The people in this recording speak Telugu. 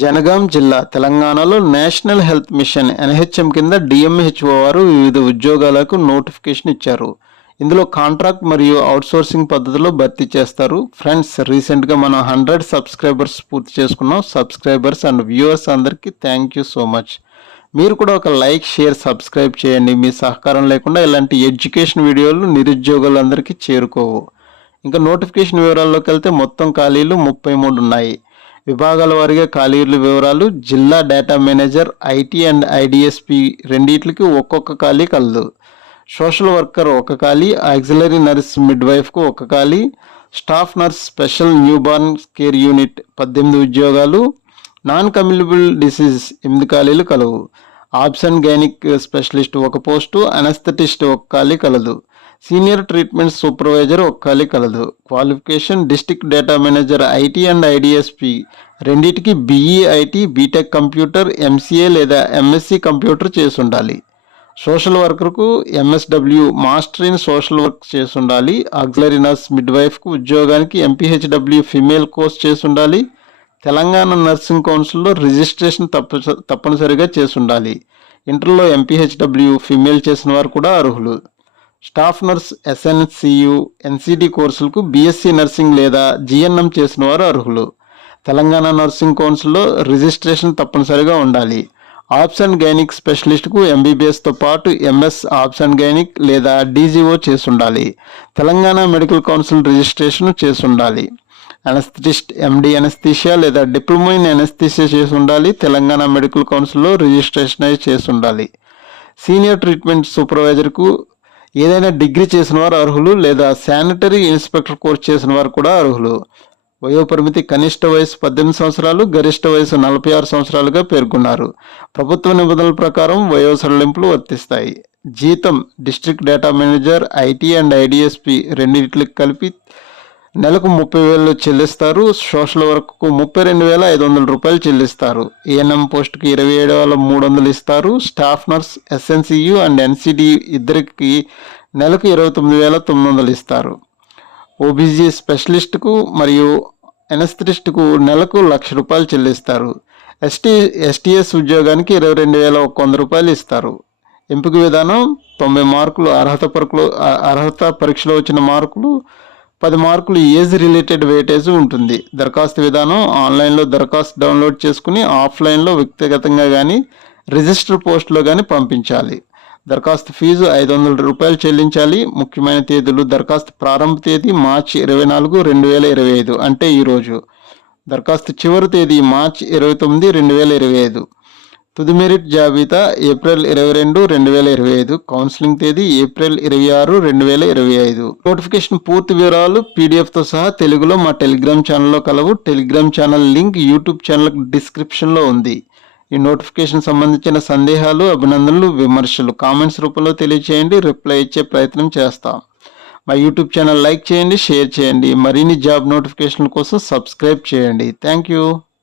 జనగాం జిల్లా తెలంగాణలో నేషనల్ హెల్త్ మిషన్ ఎన్హెచ్ఎం కింద డిఎంహెచ్ఓ వారు వివిధ ఉద్యోగాలకు నోటిఫికేషన్ ఇచ్చారు. ఇందులో కాంట్రాక్ట్ మరియు అవుట్సోర్సింగ్ పద్ధతిలో భర్తీ చేస్తారు. ఫ్రెండ్స్, రీసెంట్గా మనం 100 సబ్స్క్రైబర్స్ పూర్తి చేసుకున్నాం. సబ్స్క్రైబర్స్ అండ్ వ్యూవర్స్ అందరికీ థ్యాంక్ యూ సో మచ్. మీరు కూడా ఒక లైక్, షేర్, సబ్స్క్రైబ్ చేయండి. మీ సహకారం లేకుండా ఇలాంటి ఎడ్యుకేషన్ వీడియోలు నిరుద్యోగులందరికీ చేరుకోవు. ఇంకా నోటిఫికేషన్ వివరాల్లోకి వెళ్తే మొత్తం ఖాళీలు 33 ఉన్నాయి. విభాగాల వారీగా ఖాళీల వివరాలు: జిల్లా data manager, IT and IDSP రెండింటికి ఒక్కొక్క ఖాళీ కలదు. సోషల్ వర్కర్ ఒక ఖాళీ, ఆక్సిలరీ నర్స్ మిడ్వైఫ్కు ఒక ఖాళీ, staff nurse special newborn care unit 18 ఉద్యోగాలు, నాన్ కమ్యూనిబుల్ డిసీజ్ 8 ఖాళీలు కలవు. ఆబ్సెంట్ గైనిక్ స్పెషలిస్ట్ ఒక పోస్టు, అనస్థెటిస్ట్ ఒక ఖాళీ కలదు. సీనియర్ ట్రీట్మెంట్ సూపర్వైజర్ ఒక ఖాళీ కలదు. Qualification: district data manager IT and IDSP రెండింటికి BE IT, BTech computer, MCA లేదా ఎంఎస్సి కంప్యూటర్ చేసి ఉండాలి. సోషల్ వర్కర్కు MSW master in social work చేసి ఉండాలి. ఆక్సిలరీ నర్స్ మిడ్వైఫ్కు ఉద్యోగానికి ఎంపీహెచ్డబ్ల్యూ ఫిమేల్ కోర్స్ చేసి ఉండాలి. తెలంగాణ నర్సింగ్ కౌన్సిల్లో రిజిస్ట్రేషన్ తప్పనిసరిగా చేసి ఉండాలి. ఇంటర్లో ఎంపీహెచ్డబ్ల్యూ ఫిమేల్ చేసిన వారు కూడా అర్హులు. స్టాఫ్ నర్స్ ఎస్ఎన్సియు, ఎన్సిడి కోర్సులకు బీఎస్సీ నర్సింగ్ లేదా జిఎన్ఎం చేసిన వారు అర్హులు. తెలంగాణ నర్సింగ్ కౌన్సిల్లో రిజిస్ట్రేషన్ తప్పనిసరిగా ఉండాలి. ఆబ్సెంట్ గైనిక్ స్పెషలిస్ట్కు ఎంబీబీఎస్తో పాటు ఎంఎస్ ఆబ్సెంట్ గైనిక్ లేదా డీజీఓ చేసి ఉండాలి. తెలంగాణ మెడికల్ కౌన్సిల్ రిజిస్ట్రేషన్ చేసి ఉండాలి. అనస్థెటిస్ట్ ఎండి అనస్థీషియా లేదా డిప్లొమా ఇన్ అనస్థీషియా చేసి ఉండాలి. తెలంగాణ మెడికల్ కౌన్సిల్లో రిజిస్ట్రేషన్ అయి చేసి ఉండాలి. సీనియర్ ట్రీట్మెంట్ సూపర్వైజర్కు ఏదైనా డిగ్రీ చేసిన వారు అర్హులు లేదా శానిటరీ ఇన్స్పెక్టర్ కోర్స్ చేసిన వారు కూడా అర్హులు. వయోపరిమితి: కనిష్ట వయసు 18 సంవత్సరాలు, గరిష్ట వయసు 46 సంవత్సరాలుగా పేర్కొన్నారు. ప్రభుత్వ నిబంధనల ప్రకారం వయో సడలింపులు వర్తిస్తాయి. జీతం: district data manager IT and IDSP రెండింటికి కలిపి నెలకు 30,000 చెల్లిస్తారు. సోషల్ వర్క్కు 32,500 రూపాయలు చెల్లిస్తారు. ఏఎన్ఎం పోస్టుకి 27,300 ఇస్తారు. Staff nurse SNCU and NCD ఇద్దరికి నెలకు 29,900 ఇస్తారు. ఓబీజీ స్పెషలిస్ట్కు మరియు ఎనస్థెటిస్ట్కు నెలకు 1,00,000 రూపాయలు చెల్లిస్తారు. ఎస్టీఎస్ ఉద్యోగానికి 22,100 రూపాయలు ఇస్తారు. ఎంపిక విధానం: 90 మార్కులు అర్హత పరీక్షలో వచ్చిన మార్కులు, 10 మార్కులు ఏజ్ రిలేటెడ్ వెయిటేజ్ ఉంటుంది. దరఖాస్తు విధానం: ఆన్లైన్లో దరఖాస్తు డౌన్లోడ్ చేసుకుని ఆఫ్లైన్లో వ్యక్తిగతంగా కానీ రిజిస్టర్ పోస్టులో కానీ పంపించాలి. దరఖాస్తు ఫీజు 500 రూపాయలు చెల్లించాలి. ముఖ్యమైన తేదీలు: దరఖాస్తు ప్రారంభ తేదీ మార్చి 24, 2025 అంటే ఈరోజు. దరఖాస్తు చివరి తేదీ మార్చి 29, 2025. తుది మెరిట్ జాబితా ఏప్రిల్ 22, 2025. కౌన్సిలింగ్ తేదీ ఏప్రిల్ 26, 2025. నోటిఫికేషన్ పూర్తి వివరాలు పీడిఎఫ్తో సహా తెలుగులో మా టెలిగ్రామ్ ఛానల్లో కలవు. Telegram channel link YouTube channel డిస్క్రిప్షన్లో ఉంది. ఈ నోటిఫికేషన్ సంబంధించిన సందేహాలు, అభినందనలు, విమర్శలు కామెంట్స్ రూపంలో తెలియచేయండి. రిప్లై ఇచ్చే ప్రయత్నం చేస్తాం. మా యూట్యూబ్ ఛానల్ లైక్ చేయండి, షేర్ చేయండి. మరిన్ని జాబ్ నోటిఫికేషన్ల కోసం సబ్స్క్రైబ్ చేయండి. Thank you.